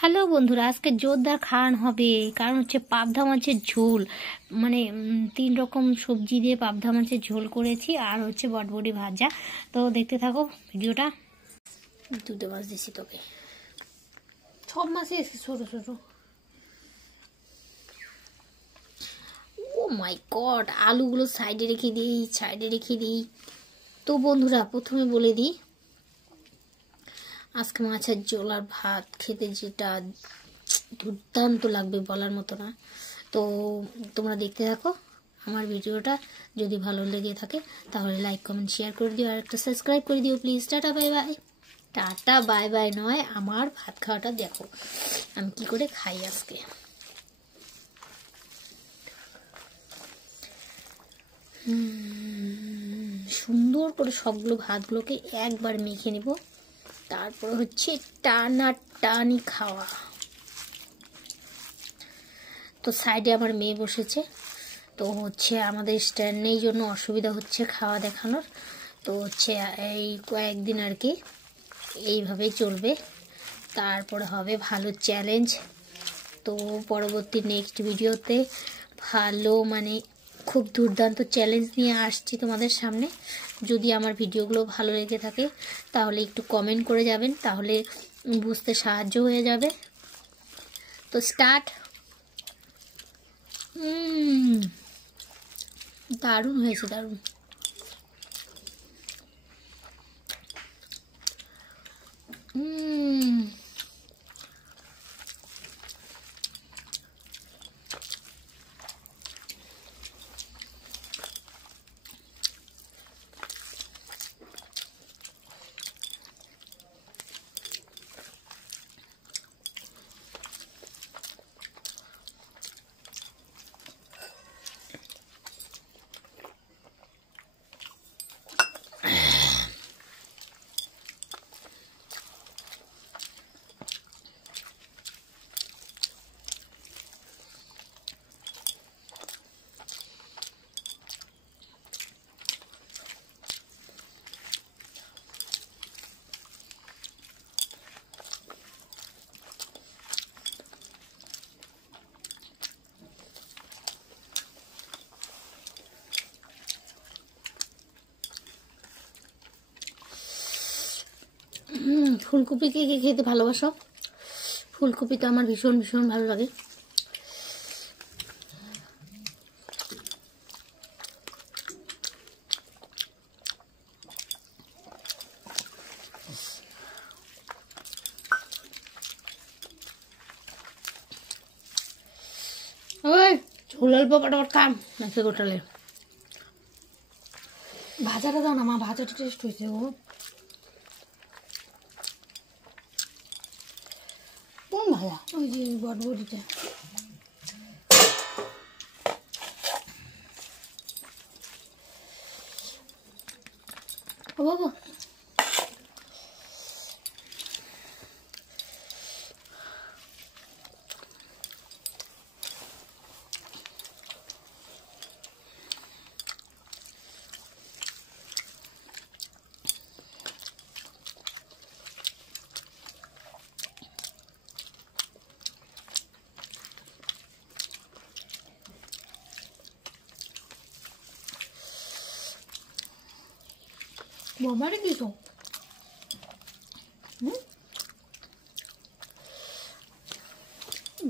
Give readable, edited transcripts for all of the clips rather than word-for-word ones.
Hello বন্ধুরা, আজকে জোরদার খাওয়ান হবে। কারণ হচ্ছে পাবদা মাছের ঝোল, মানে 3 রকম সবজি দিয়ে পাবদা মাছের ঝোল করেছি, আর হচ্ছে বটবটি ভাজা। তো দেখতে থাকো ভিডিওটা। দুটো মাছ দিছি তোকে, সব মাছই এসে ছোটো ছোটো। ও মাই গড, আলুগুলো সাইডে রেখে দিই। তো বন্ধুরা, প্রথমে বলে দিই, আজকে মাছের ঝোল আর ভাত খেতে যেটা দুর্দান্ত লাগবে বলার মতো না। তো তোমরা দেখতে থাকো আমার ভিডিওটা। যদি ভালো লেগে থাকে তাহলে লাইক কমেন্ট শেয়ার করে দিও, আর একটা সাবস্ক্রাইব করে দিও please. Tata bye by. Tata bye by নয়, আমার ভাত খাওয়াটা দেখো আমি কি করে খাই আজকে। সুন্দর করে সবগুলো ভাতগুলোকে একবার মেখে নেব, তারপর হচ্ছে টানি খাওয়া। তো সাইডে আমার মেয়ে বসেছে, তো হচ্ছে আমাদের স্ট্যান্ড নেই জন্য অসুবিধা হচ্ছে খাওয়া দেখানোর। তো হচ্ছে এই কয়েকদিন আর কি এইভাবেই চলবে, তারপরে হবে ভালো চ্যালেঞ্জ। তো পরবর্তী নেক্সট ভিডিওতে ভালো মানে খুব দুর্দান্ত চ্যালেঞ্জ নিয়ে আসছি তোমাদের সামনে। যদি আমার ভিডিওগুলো ভালো লেগে থাকে তাহলে একটু কমেন্ট করে যাবেন, তাহলে বুঝতে সাহায্য হয়ে যাবে। তো স্টার্ট। দারুণ হয়েছে, দারুণ। ফুলকপি কে কে খেতে ভালোবাসো? ফুলকপি তো আমার ভীষণ ভীষণ ভালো লাগে। ওই ঝোল অল্প পটাপট খাম নাকি গোটালে। ভাজাটা দাও না মা, ভাজাটা টেস্ট হয়েছে। ও কোন ভাজা? ওই যে বটবটিটা। ও বাবা, 뭐말이 계속 응?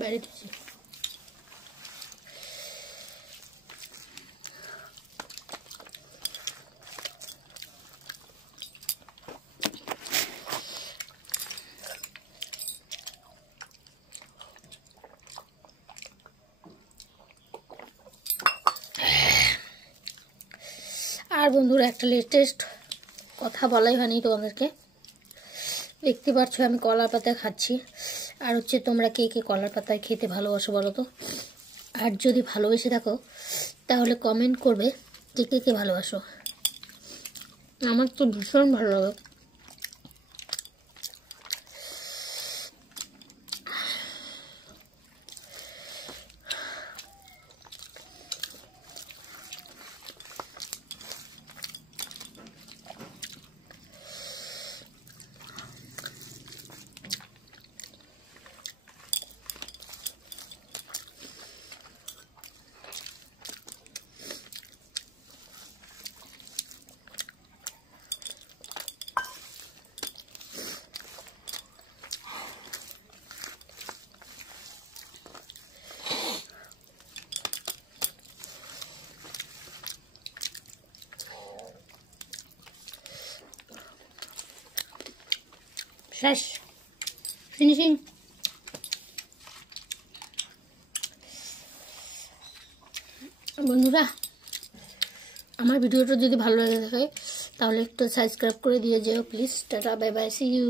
말해주지. আর বন্ধুরা, একটা লেটেস্ট কথা বলাই হয়নি তোমাদেরকে। দেখতে পাচ্ছ আমি কলার পাতায় খাচ্ছি। আর হচ্ছে তোমরা কে কে কলার পাতায় খেতে ভালোবাসো বলো তো? আর যদি ভালোবেসে থাকো তাহলে কমেন্ট করবে কে কে কে ভালোবাসো। আমার তো ভীষণ ভালো লাগে। শেষ, ফিনিশিং। বন্ধুরা, আমার ভিডিওটা যদি ভালো লেগে থাকে তাহলে একটু সাবস্ক্রাইব করে দিয়ে যেও please. Tata, bye bye, see you.